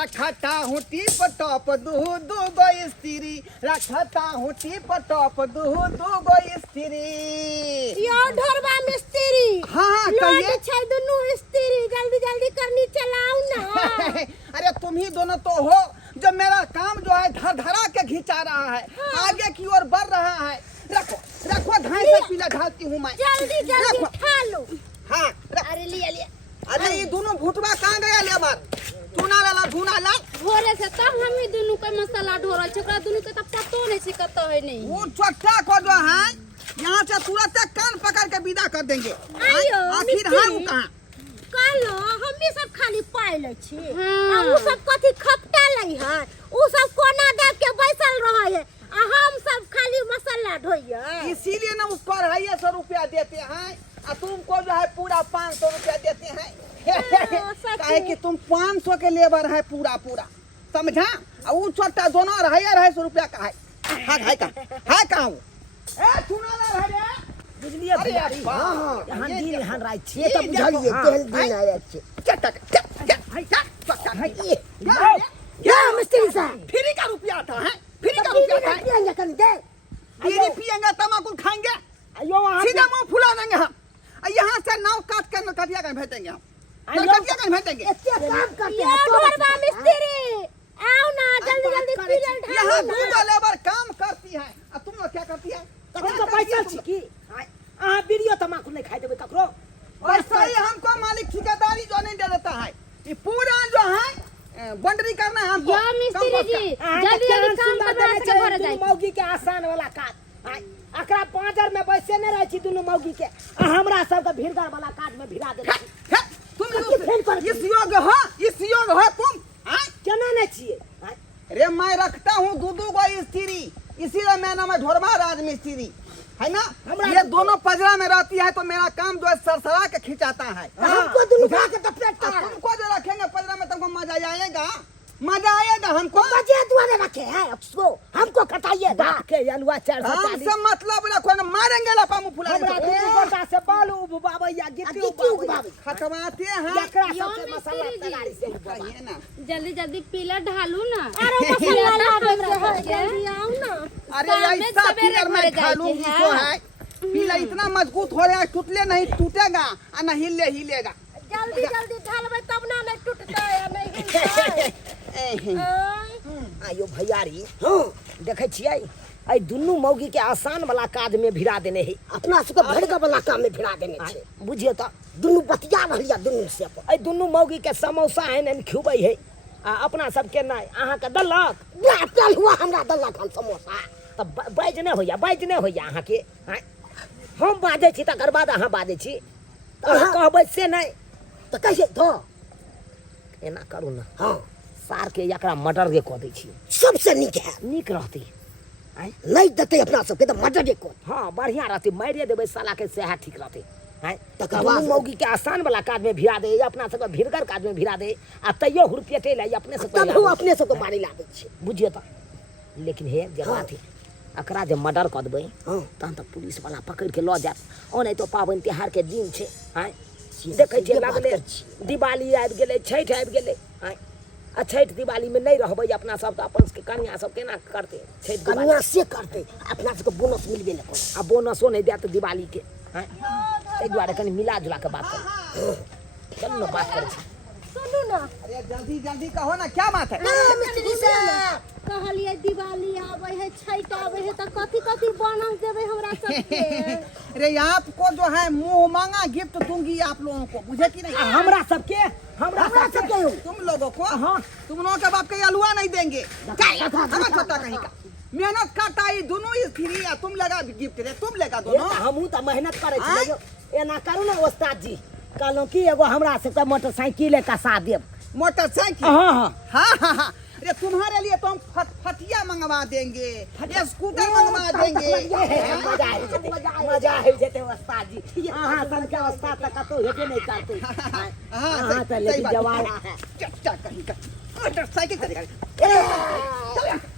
रखता हूँ tip top दू गो स्त्री, रखता हूँ टिप टॉप दू गो स्त्री। यो ढोरबा मिस्त्री। हाँ लोड छै दुनू स्त्री, जल्दी जल्दी करनी चलाओ ना। अरे तुम ही दोनों तो हो जो मेरा काम जो है धर धरा के खिंचा रहा है, आगे की ओर बढ़ रहा है। रखो रखो, धान से पीला ढालती हूँ मैं। जल्दी जल्दी खा लो। हाँ अरे लिया लिया। अरे ये दोनों भूतवा कहाँ गया लेबर? चूना लाला धुना ला। भोरे से तब हम ही दोनों के मसाला ढोरल छै, ओकरा दोनों के तब पतो नहीं छै कतो है नहीं। वो छोटा को जो है यहाँ से तुरंत कान पकड़ के विदा कर देंगे। आखिर है वो कहाँ? कहलो हम सब खाली पाइ ले छी, उ सब कथि खपटा लै है, उ सब कोना दाब के बैसल रहे है, हम सब खाली मसाला ढोइए। इसीलिए ना उसको 250 रुपया देते हैं और तुमको जो है पूरा 500 रुपया देते हैं। काहे कि तुम 500 के लेबर है पूरा पूरा, समझा? और वो छोटा दोनों 250 रुपया का है। है कहाँ वो? ए सुना ना रे, बुझलिए बिहारी। हां यहाँ दिन यहाँ रात छे त बुझलिए तेल दिन आया छे। चटक या मिस्त्री साहब फ्री का रुपया आता है, फ्री का रुपया आता है। पिएंगे कन दे, बीड़ी पिएंगे, तमाकू खाएंगे, अयो वहां सीधा मुंह फुला देंगे हम। यहाँ से नाव काट के नरकटिया कहीं भेजेंगे हम, नरकटिया कहीं भेजेंगे। क्या काम करते यो हैं ढोरबा मिस्त्री आओ ना, जल्दी जल्दी पीलन यहाँ ढालो ना। 2 लेबर काम करती है और तुम लोग क्या करती है? तुमको पैसा छी की आ बीड़ियो तमाकू नहीं खाई देबे ककरो। वैसा ही हमको मालिक ठेकेदारी जो नहीं दे देता है, ये पूरा जो है बंडरी करना है हमको। या मिस्त्री जी जल्दी जल्दी काम करवा के घर जाए। मौगी के आसान वाला काज अकरा 5000 में बैसे नहीं रहे छी दुनु मौगी के, हमरा सब के भीड़गार वाला काज में भिड़ा दे। तुम इस योग हो तुम? केना नहीं छिए? अरे मैं रखता हूँ 2 गो स्त्री, इसीलिए मेरा नाम है ढोरबा राजमिस्त्री, है ना? ये दोनों पजरा में रहती है तो मेरा काम जो है सरसरा के खिंचाता है। हमको दुनु खा के तो पेट का तुमको जो रखेंगे पजरा में तुमको मजा आएगा, मजा आएगा हमको। बजे दुआरे रखे हैं उसको, हमको कटाइए बाप के अलुआ 440 हमसे मतलब रखो ना, मारेंगे लपा मुंह फुला हमरा दुनु गोटा से बालू उबाबैया गिट्टी उबाबैया खटवाते हैं। एकरा सबसे मसाला तैयारी से कहिए ना। जल्दी जल्दी पीला ढालू ना। अरे मसाला लावे के है जल्दी आओ ना। अरे ऐसा पीलर मैं खा लूंगी तो है, पीला इतना मजबूत हो रहा है, टूटले नहीं टूटेगा और न हिलेगा। जल्दी जल्दी ढालबे तब ना नहीं टूटता है नहीं हिलता। आयो भैयारी देखे छियै आई दुनु मौगी के आसान वाला काज में भिड़ा देने है, अपना सबके भड़का वाला काम में भिड़ा देने छै। बुझियो त दुनु बतिया रहलिया दुनु से आई दुनु मौगी के समोसा है न खुबै है आ अपना सबके नहीं अहाँ के दलक बाटल हुआ हमरा दलक हम समोसा त बाज नहीं होया अहाँ के। हम बाजै छी तकर बाद अहाँ बाजै छी त अहाँ कहबै से नहीं त कैसे तो एना करू ना। हां सार के एकरा मर्डर के कह दै छी, सबसे नीक है, नीक रहती नहीं देते अपना सबके तो मर्डर के कह। हां बढ़िया रहती, मारिए देबै साला के सेहा ठीक रहते हैं। तकर मौगी के आसान वाला काज में भिड़ा दे, अपना सबके भीड़गर काज में भिड़ा दे आ तैयो हुरपेटे लाई अपने से तब अपने सबके मारी लाबै छी बुझियो त। लेकिन हे जे बात है एकरा जे मर्डर कर देबै तहन त पुलिस वाला पकड़ के ल जात। ओ नहीं तो पाबन त्योहार के दिन छै हैं, देखै छियै लागले दिवाली आबि गेलै, छठ आबि गेलै हैं। आ छठ दिवाली में नहीं रहबै अपना सब त अपन के कन्या सब केना करते छठ कन्या से करते, अपना सबके बोनस मिलबे न करे आ बोनसो नहीं देत दिवाली के हैं। ए दुआरे कनी मिला जुला के बात कर, चल न बात कर छी। सुनू ना। अरे जल्दी जल्दी कहो ना, क्या बात है? मिस्त्री साहब कहलिए दिवाली आवे है, छठ आवे है त कथि कथि बोनस देबे हमरा सबके। अरे आपको जो है मुंह मांगा गिफ्ट दूंगी आप लोगों को, बुझे कि नहीं? हमरा सबके तुम लोगों को, हाँ तुम लोगों के बाप के अलुआ नहीं देंगे। छोटा कहीं का मेहनत करता है दोनों स्त्री, तुम लगा गिफ्ट रे, तुम लेगा दोनों। हमहू त मेहनत करे छी, एना करू ना उस्ताद जी, कहलौं कि एगो हमरा सबके मोटरसाइकिल का सा देब। मोटरसाइकिल? हाँ। अरे तुम्हारे लिए तो हम फटिया मंगवा देंगे, स्कूटर मंगवा देंगे। मजा है जेते उस्ताद जी, अहाँ सन के उस्ताद तक तो हेबे नहीं करते। हां त लेकिन जवान चट्टा कहीं का मोटरसाइकिल का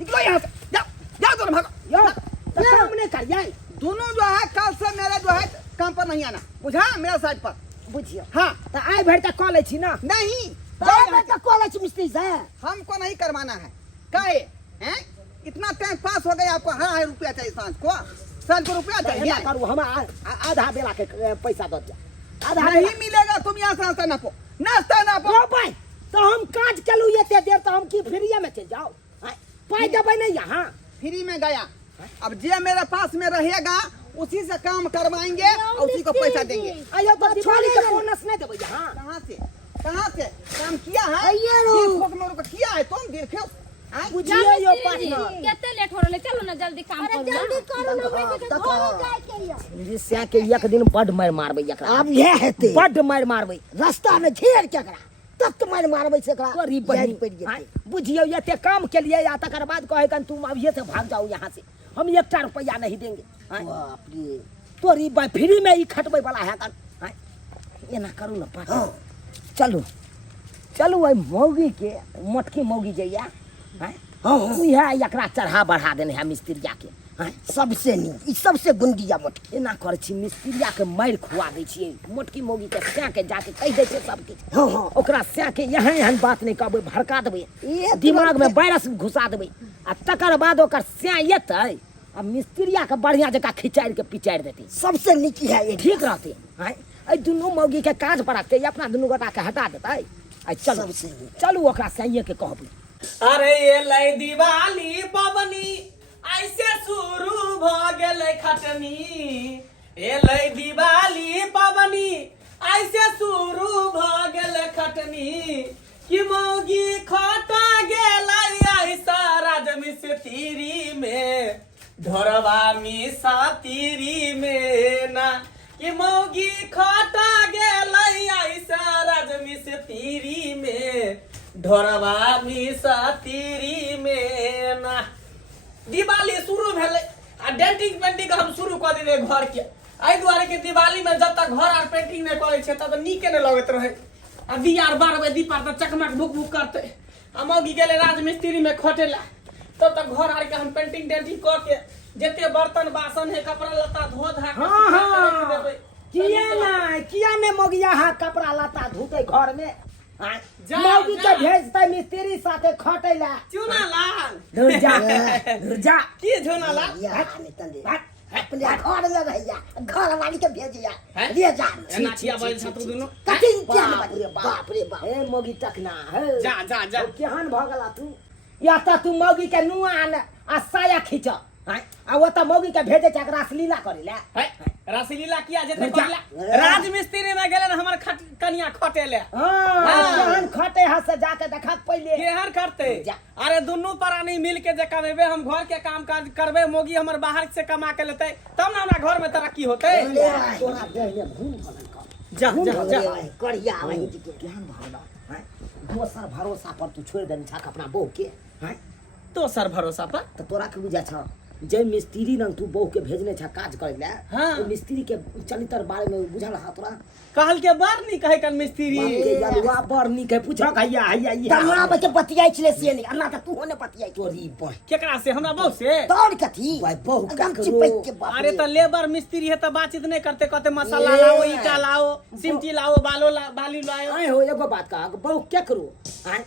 निकलो यहाँ से, जाओ दोनों भागो। यो तो काम नहीं करिए, दोनों जो है कल से मेरे जो है काम पर नहीं आना, बुझा? मेरा साइड पर बुझियो। हाँ त आइ भर तक कॉल छी ना? नहीं, कॉलेज मिस्त्री से हमको नहीं करवाना है। काहे हैं? इतना टाइम पास हो गया, आपको 1,000 रुपया चाहिए सांझ को रुपया चाहिए। करू हम आधा बेला के पैसा दो दिया, आधा नहीं मिलेगा। तुम यहाँ से नाश्ता नापो भाई। तो हम काज चलू ये देर तो हम की फ्री में चल जाओ, पाई देबै नहीं यहाँ फ्री में गया। अब जे मेरे पास में रहेगा उसी से काम करवाएंगे और उसी को पैसा देंगे। अयो तो दिवाली के बोनस नहीं देबै यहाँ। कहाँ से काम किया है? किया है तुम देखो। बुझिए यो पार्टनर केते लेट हो रहले, चलो ना जल्दी काम अरे करू जल्दी करो ना, मैं के घर जाए के ये। जिससे के एक दिन बड मार मारबै एकरा। अब ये हेते बड मार मारबै, रास्ता में घेर के एकरा तत मार मारबै से एकरा तोरी बहन पड़ जेतै। बुझियो ये ते काम के लिए या तकर बाद कहे कन तुम अब ये से भाग जाओ यहाँ से, हम 1 रुपया नहीं देंगे। बाप रे तोरी भाई फ्री में ही खटबै वाला है कन। एना करू ना पार्टनर, चलो चलो भाई मौगी के मोटकी मौगी जइया हैं। उहे एकरा चढ़ा बढ़ा देने है मिस्त्रिया के हैं। सबसे नी सबसे गुंडिया मोटकी एना कर छी, मिस्त्रिया के मार खुआ दै छियै। मोटकी मौगी के स्या के जाके कह दै छै सब किछ। ओकरा स्या के एहन बात नहीं कहबै, भड़का देबै, दिमाग में वायरस घुसा देबै आ तकर बाद ओकर स्या एतै आ मिस्त्रिया के बढ़िया जका खिचाड़ के पिचाड़ देतै। सबसे नीक है ये ठीक रहतै हैं। ए दुनू मौगी के काज पड़तै, अपना दुनू गोटा के हटा देतै। आ चलू चलू ओकरा सहिए के कहबै। अरे ये लई दिवाली पवनी ऐसे शुरू भ गेलै खटनी। ए लई दिवाली पवनी ऐसे शुरू भ गेलै खटनी कि मौगी खटा गेलै ऐसा राजमिस्त्री में, ढोरवा मिस्त्री में ना कि मौगी खटा गेलै ऐसा राजमिस्त्री में, ढोरवा मिस्त्री में ना। दिवाली शुरू भेलै आ डेंटिंग पेंटिंग हम शुरू कर देने घर के। एहि दुआरे कि दिवाली में जब तक घर आर पेंटिंग नहीं करे छे तब नीके नहीं लगत रहे। आ दिया आर बारबै दीपा त चकमक भुक भुक करते। आ मौगी गेले राजमिस्त्री में खटेला, तब तक घर आर के हम पेंटिंग डेंटिंग कर के जेते बर्तन बासन है कपड़ा लत्ता धो धा के किया ने मौगिया हा कपड़ा लत्ता धोते घर में। मौगी के भेजते मिस्त्री साथे खटेला। चूना लाल दूर जा की झोना लाल अपने घर में भैया घर वाली के भेजिया ले जा। एना किया बोल छ तू दुनु कथि क्या बाप रे बाप। ए मौगी टकना है जा जा जा केहन भगला तू। या त तू मौगी के नुआ आ साया खींच आ वो त मौगी के भेजे छ रासलीला करेला। रासलीला किया जेते पहला राजमिस्त्री में गेलन हमर कनिया खटेले। केहन खटे ह से जाके देखा पहिले केहन करते। अरे दुनू प्राणी मिल के जे कमेबे, हम घर के काम काज करबे, मौगी हमर बाहर से कमा के लेते, तब ना हमरा घर में तरक्की होते। तोरा देह में घूम भलन कर जा जा जा करिया वही केहन भगला हैं। दोसर भरोसा पर तू छोड़ देनी छा अपना बहू के हैं। तो सर भरोसा पर तो तोरा के बुझा छ जे मिस्त्री रंग तू बहू के भेजने छ काज करे ले। हाँ। मिस्त्री के चरित्र बारे में बुझल हा तोरा। कहल के बार नहीं कहे कन मिस्त्री के यलवा पर नी के पूछा भैया हैया तोरा बच्चे बतियाई छले से नहीं अन्ना त तू होने बतियाई तोरी बह केकरा से हमरा बहु से तोर कथी भाई बहू का चिपक के बाप। अरे त लेबर मिस्त्री है त बातचीत नहीं करते, कहते मसाला लाओ, ईटा लाओ, सिमटी लाओ, बाली लाओ। आए हो एगो बात का बहू क्या करू हैं।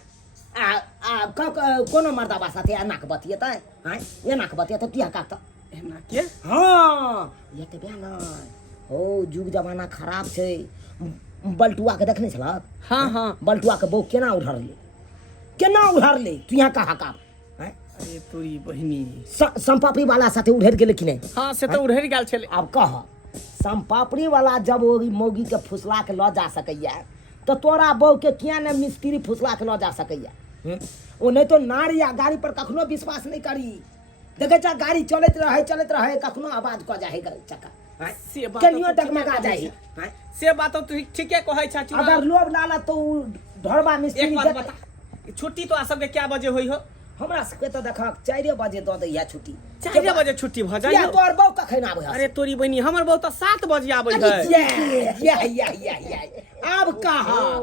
कोनो मर्दाबा साथे एना के बतियेतै हैं। एना के बतियेतै तू का त एना के हां ये त बया न हो जुग जमाना खराब छै। बल्टुआ के देखने छलक। हां हां बल्टुआ के बहू केना उधरले तू यहाँ कहा का हैं। अरे तोरी बहिनी संपापड़ी वाला साथे उधर गेले कि नहीं। हां से तो उधर गेल छले। अब कह संपापड़ी वाला जब मौगी के फुसला के ल जा सकैया तो तोरा बहू के किया ने मिस्त्री फुसला के ल जा सकैया। ओ नहीं तो नारी या गाड़ी पर कखनो विश्वास नहीं करी। देखे जा गाड़ी चलत रहे कखनो आवाज क जाए चक्का से बात कनियो डगमगा जाए। से बात तो ठीके कहै छ। अगर लोभ लाला तो ढोरबा मिस्त्री एक बात बता, छुट्टी तो आ सबके क्या बजे होई हो? हमरा सबके तो देखा 4 बजे द दैया छुट्टी। 4 बजे छुट्टी भ जाय। या तोर बहू कखन आबै है? अरे तोरी बहिनी हमर बहू तो 7 बजे आबै है। या अब कहा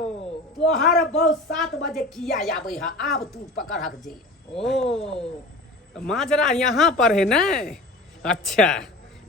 तोहर बहू 7 बजे किया आबै है? अब तू पकड़ हक जे। ओ माजरा यहाँ पर है ना। अच्छा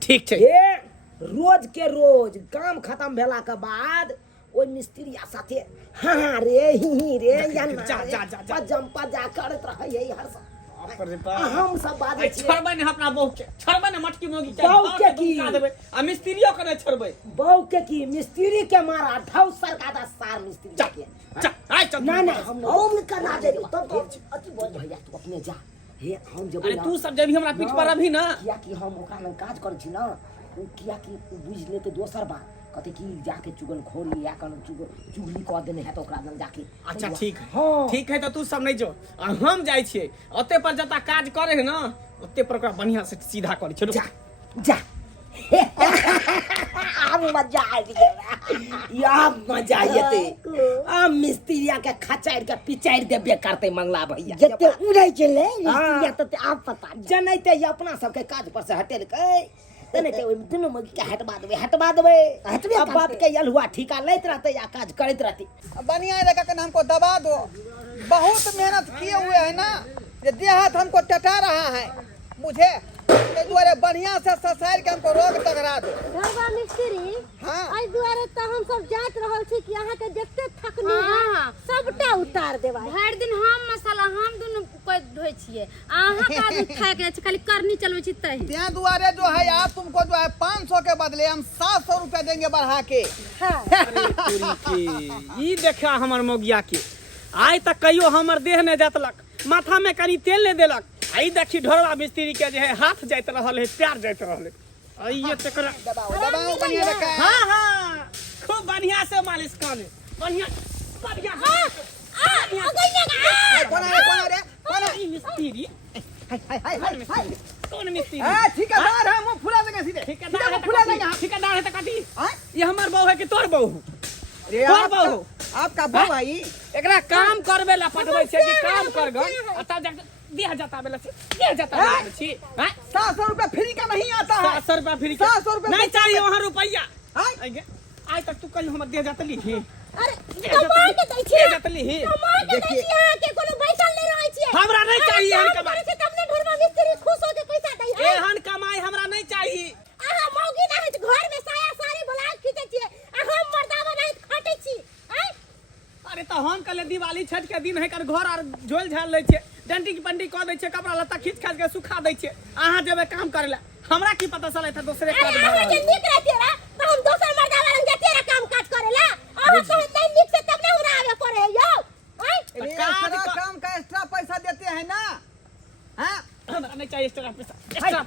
ठीक छै। ये रोज के रोज काम खत्म भेला के बाद ओइ मिस्त्रिया साथे हाँ रे ही रे या जा। जंपा जा करत रहे यही हर बाप रे बाप। हम सब बाजे छियै छड़बै ने अपना बहू के, छड़बै ने मटकी मोगी के, बहू के की? का देबै आ मिस्त्रियो के नहीं छड़बै। बहू के की मिस्त्री के मारा ढौ सरका दा सार मिस्त्री के चल आइ चल। ना हम करना दे तब अति बोल भैया तू अपने जा हे हम जब अरे तू सब जब भी हमरा पीठ पर अभी ना किया कि हम ओकरा लग काज करै छी ना उ किया कि बुझ ले तो दोसर बात कहते कि जाके चुगल खोरी या कन चुगली कह देने है तो ओकरा लग जाके अच्छा ठीक है। हाँ। ठीक है तो तू सब नहीं जो आ हम जाय छियै ओते पर जता काज करे है ना ओते पर ओकरा बढ़िया से सीधा करै छै। जा जा अब मजा आ गया या मजा आते आ मिस्त्रिया के खचाड़ के पिचाड़ देबे करते मंगला भैया जते उड़ै चले हाँ। या त आप पता जनैते ये अपना सबके काज पर से हटेल के तने के दुनू मगी के हटवा देबे अब बाप के यलहुआ ठिका लैत रहते या काज करैत रहते। बढ़िया जगह के हमको दबा दो, बहुत मेहनत किए हुए है ना, ये देह हाथ हमको टटा रहा है मुझे, ये दुआरे बढ़िया से ससार के हमको रोग टकरा दो। घरवा मिस्त्री हाँ। आई दुआरे त हम सब जात रहल छी कि अहाँ के जते थकनी है सबटा उतार देबा। भरि दिन हम मसाला हम दुनु कोइ धोइ छियै, अहाँ का आदमी खाए के छै, खाली करनी चलबै छी तही। त्या दुआरे जो है आप तुमको जो है 500 के बदले हम 700 रुपया देंगे बढ़ा के। ई देखा हमर मोगिया के आइ तक कहियो हमर देह ने जतलक, माथा में कनी तेल ने देलक, आई देखी ढोरवा मिस्त्री के जे है हाथ जाइत रहल है, पैर जाइत रहल है। आइए तकरा दबाओ बढ़िया रखा है। हाँ हाँ खूब बढ़िया से मालिश करे, बढ़िया बढ़िया कौन है ई मिस्त्री कौन मिस्त्री ठेकेदार है, मुंह फुला देंगे सीधे, ठेकेदार है फुला देंगे। ठेकेदार है तो काटी। हाँ? ये हमर बहू है कि तोर बहू? अरे तोर बहू आपका बहू भाई एकरा काम करबे ला पठबै छै कि काम कर गन अता जाके देह जता बेला छी, देह जता बेला छी। हैं 700 रुपया फ्री का नहीं आता है। 700 रुपया फ्री 700 रुपया नहीं चाहिए वहां रुपया। हाँ? आज तक तू कहियो हमर देह जतली ही? अरे कमाई के दै छी, जतली ही? कमाई के दै छी, अहाँ के कोनो बैसल नहीं रहै छी। हमरा नहीं चाहिए एहन कमाई, तब ने घरवा मिस्त्री खुश हो के पैसा दै है। एहन कमाई हमरा नहीं चाहिए। अहाँ मौगी ना है घर में साया साड़ी ब्लाउज खींचे छी, अहाँ मर्दावा नहीं खाटे छी। हैं अरे तो हम कल दिवाली छठ के दिन है कर घर आर झोल झाल ले छे, डंटी की पंटी कह दै छे, कपड़ा लत्ता खींच खाच के सुखा दै छे, अहाँ जेबे काम करे ला, हमरा की पता चले था दूसरे काज अरे भऽ हमरा रहल जे है। निक रहते रा तो हम दोसर मर्दावा लग जाते रा काम काज करे ला। अहाँ तो नहीं निक से तब ना हमरा आवे पड़े है यो। हैं अरे काज एक्स्ट्रा का- काम का एक्स्ट्रा पैसा देते हैं ना। हाँ? हमरा नहीं चाहिए एक्स्ट्रा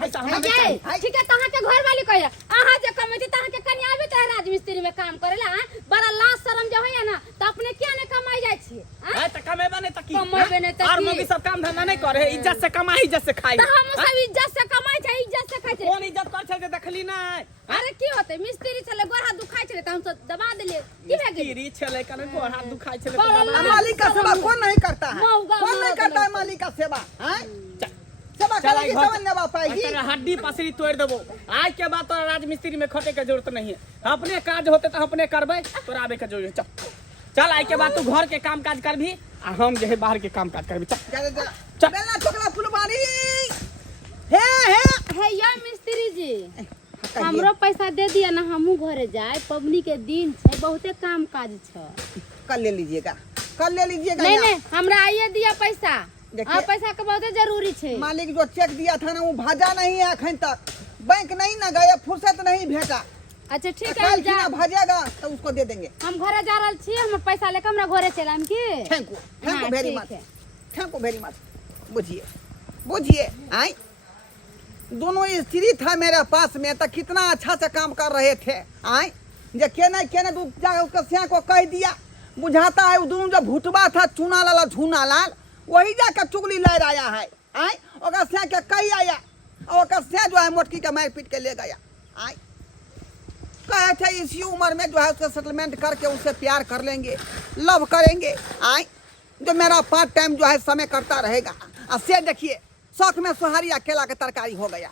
पैसा हमरा नहीं चाहिए। ठीक है, तहाँ के घर वाली कहिया अहाँ जे कमेती तहाँ के कन्या आबे त राजमिस्त्री में काम करेला। बड़ा लाज शरम जे होइए ना त अपने किया ने कमाई जाइ छी? है त कमेबे नहीं त की? कमेबे नहीं त और की? मौगी सब काम धंधा नहीं करे, इज्जत से कमाई इज्जत से खाई। त हम सब इज्जत से कमाई छै, इज्जत से खाइ छै। कौन इज्जत कर छै जे देखली नहीं? अरे की होते मिस्त्री छले गोर हाथ दुखाइ छले त हम सब दबा देलिए। की भए गेल? कीरी छले कने गोर हाथ दुखाई छले बड़ा तो दबा मालिक का सेवा कौन नहीं करता है? मौगा कौन नहीं मौगा करता है मालिक का सेवा? हैं? सेवा चल करेगी घर- तब नवा पाएगी। तेरा हड्डी पसरी तोड़ देबो। आज के बाद तोरा राजमिस्त्री में खटे के जरूरत नहीं है, अपने काज होते तो अपने करबे, तोरा आबे के जरूरत। चल आज के बाद तू घर के काम काज कर भी आ हम जे है बाहर के काम काज करबी। चल चल। बेला चोकला फुलवारी हे हे या मिस्त्री जी हमरो पैसा दे दिया ना, हमहू घरे जाए, पबनी के दिन छै, बहुते काम काज छै। कल ले लीजिएगा, कल ले लीजिएगा। नहीं यहाँ। नहीं हमरा आइए दिया पैसा, देखिए- हाँ पैसा के बहुते जरूरी छै। मालिक जो चेक दिया था ना वो भाजा नहीं है अखन तक, बैंक नहीं ना गए, फुर्सत नहीं भेटा। अच्छा ठीक है, कल हम की ना जा भाजेगा तो उसको दे देंगे। हम घरे जा रहल छी, हमर पैसा लेके हमरा घरे चलाम की? थैंक यू, थैंक यू हाँ, वेरी ठीक मच, है। Thank you very much. बुझिए बुझिए आई दोनों स्त्री था मेरे पास में तो कितना अच्छा से काम कर रहे थे। आई जे केने तू जाकर उसके सिया को कह दिया, बुझाता है वो दोनों जो भुटवा था चूना लाल और झूना लाल वही जाकर चुगली लहराया है। आई ओकर सिया के कही आया और ओकर सिया जो है मोटकी के मार पीट के ले गया। आई कहे थे इसी उम्र में जो है उसका सेटलमेंट करके उससे प्यार कर लेंगे, लव करेंगे। आई जो मेरा पार्ट टाइम जो है समय करता रहेगा। और से देखिए शौक में सोहारी अकेला के तरकारी हो गया।